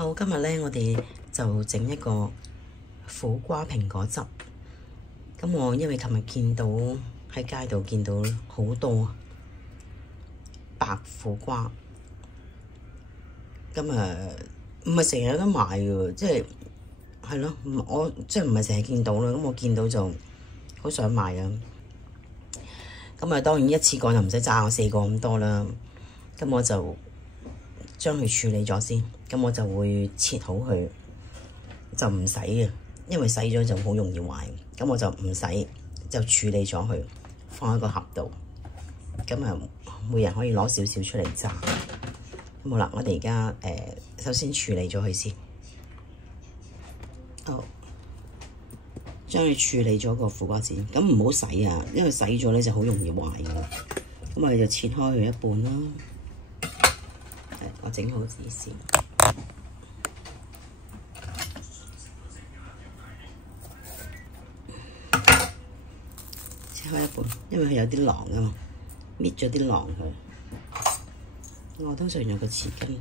好，今日咧我哋就整一個苦瓜蘋果汁。咁我因為琴日見到喺街度見到好多白苦瓜，咁唔係成日有得買嘅，即係咯，我即係唔係成日見到啦。咁我見到就好想買啊。咁當然一次過就唔使炸我4個咁多啦。咁我就將佢處理咗先。咁我就會切好佢，就唔洗嘅，因為洗咗就好容易壞。咁我就唔洗，就處理咗佢，放喺個盒度。咁每人可以攞少少出嚟炸。好啦，我哋而家首先處理咗佢先。好，將佢處理咗個苦瓜先。咁唔好洗啊，因為洗咗咧就好容易壞嘅。咁我哋就切開佢一半啦。我整好紙先。切開一半，因為佢有啲囊啊嘛，搣咗啲囊佢。我通常用個匙羹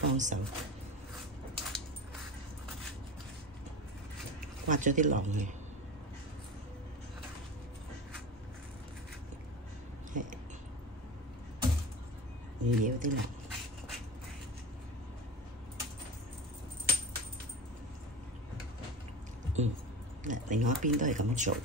幫手挖咗啲囊去，要繞啲囊。另外一邊都係咁做。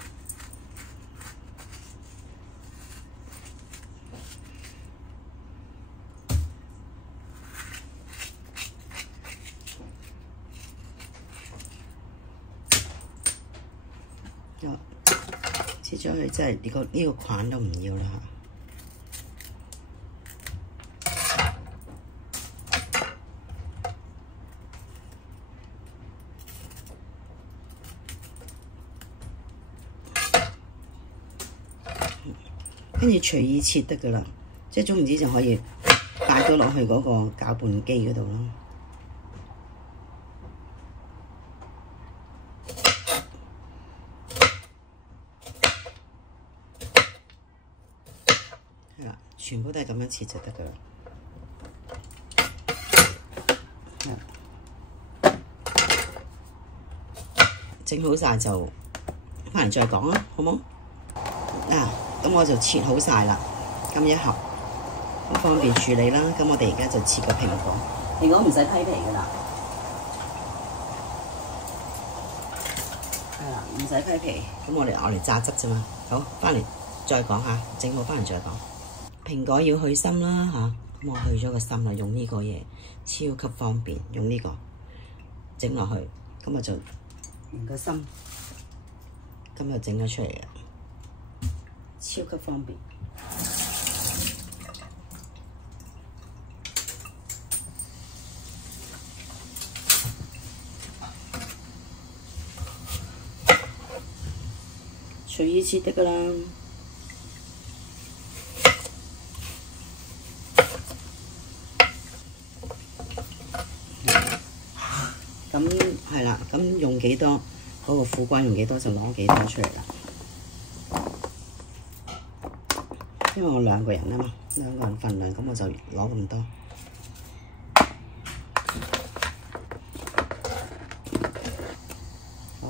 切咗佢，即係呢個框都唔要啦。跟住隨意切得噶啦，即係總言之就可以擺咗落去嗰個攪拌機嗰度咯。係啦，全部都係咁樣切就得噶啦。整好晒就翻嚟再講啦，好冇？咁我就切好晒啦，咁一盒好方便處理啦。咁我哋而家就切個蘋果，蘋果唔使批皮噶啦，係啦，唔使批皮。咁我哋攞嚟榨汁啫嘛。好，翻嚟再講下，整好翻嚟再講。蘋果要去心啦嚇，咁我去咗個心啦，用呢個嘢超級方便，用呢個整落去，咁我就連個心，咁就整咗出嚟啦。超級方便，隨意切得噶啦。咁係啦，咁用幾多嗰個苦瓜用幾多就攞幾多出嚟啦。因為我2個人啊嘛，2個人份量，咁我就攞咁多。好，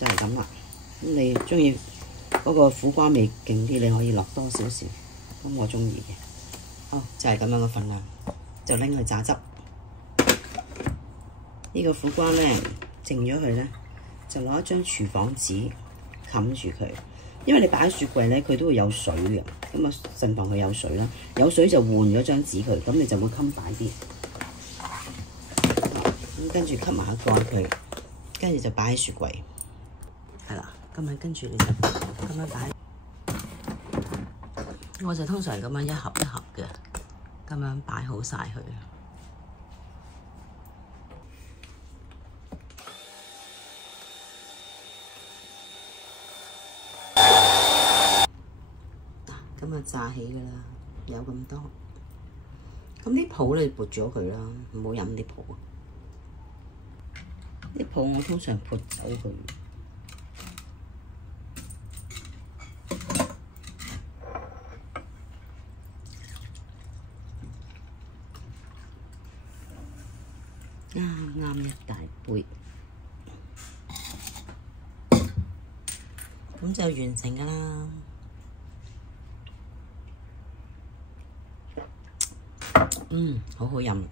就係咁啦。咁你中意嗰個苦瓜味勁啲，你可以落多少少。咁我中意嘅。好，就係咁樣嘅份量，就拎去榨汁。呢個苦瓜咧，剩咗佢咧，就攞一張廚房紙冚住佢。因為你擺喺雪櫃咧，佢都會有水嘅，咁啊慎防佢有水啦。有水就換咗張紙佢，咁你就會襟大啲。咁跟住吸埋一蓋佢，跟住就擺喺雪櫃。係啦，咁樣跟住你就咁樣擺。我就通常咁樣一盒一盒嘅，咁樣擺好晒佢。咁啊炸起噶啦，有咁多。咁啲泡你撥咗佢啦，唔好飲啲泡。啲泡我通常撥走佢。啱啱一大杯，咁就完成㗎啦。好好飲。